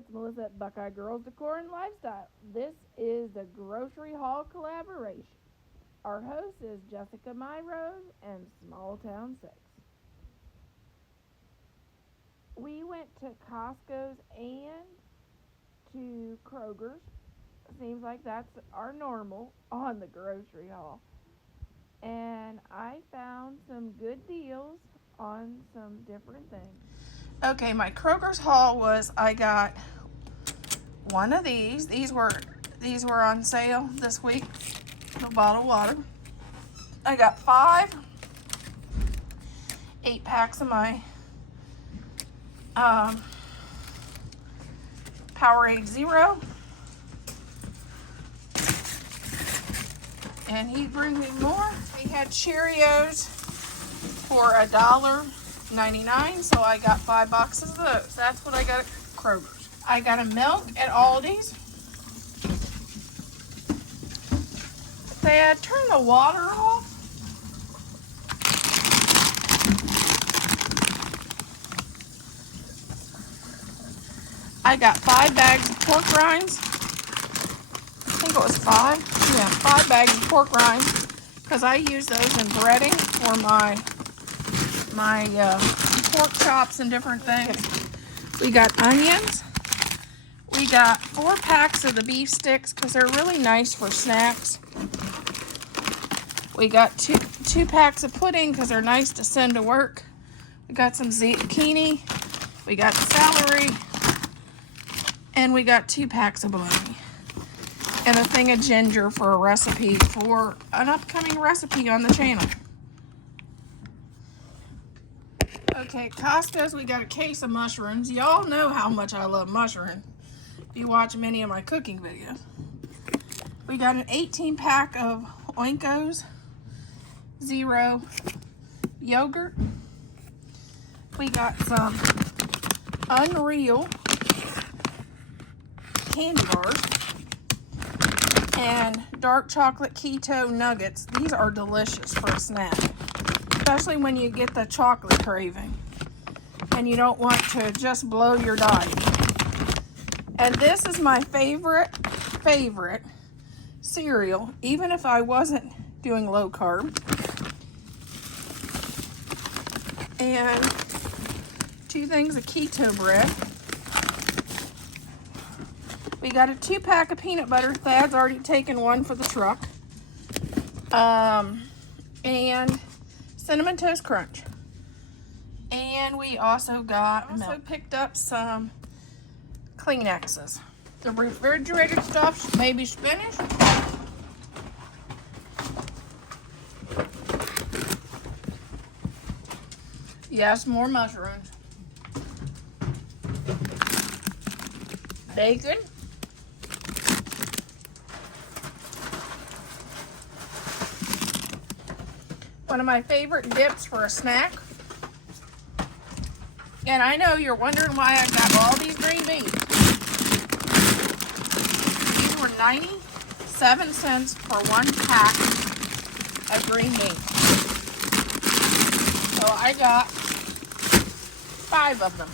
it's Melissa at Buckeye Girls Decor and Lifestyle. This is the Grocery Haul collaboration. Our host is Jessica Myrose and Small Town 6. We went to Costco's and to Kroger's. Seems like that's our normal on the grocery haul. And I found some good deals on some different things. Okay, my Kroger's haul was I got one of these. These were on sale this week. The bottled water. I got 5 8-packs of my Powerade Zero. And he'd bring me more. We had Cheerios for $1.99, so I got 5 boxes of those. That's what I got at Kroger's. I got a milk at Aldi's. Dad, turn the water off. I got 5 bags of pork rinds. I think it was 5. Yeah, 5 bags of pork rinds, because I use those in breading for my pork chops and different things. We got onions. We got 4 packs of the beef sticks, because they're really nice for snacks. We got two packs of pudding, because they're nice to send to work. We got some zucchini. We got celery. And we got 2 packs of bologna. And a thing of ginger for a recipe for an upcoming recipe on the channel. Okay, at Costco's we got a case of mushrooms. Y'all know how much I love mushrooms if you watch many of my cooking videos. We got an 18-pack of Oinko's Zero yogurt. We got some Unreal candy bars. And dark chocolate keto nuggets. These are delicious for a snack, especially when you get the chocolate craving and you don't want to just blow your diet. And this is my favorite cereal, even if I wasn't doing low carb. And 2 things of keto bread. We got a 2-pack of peanut butter. Thad's already taken one for the truck. And Cinnamon Toast Crunch. And we also picked up some Kleenexes. The refrigerated stuff, maybe spinach. Yes, more mushrooms. Bacon. One of my favorite dips for a snack. And I know you're wondering why I got all these green beans. These were 97 cents for 1 pack of green beans. So I got 5 of them.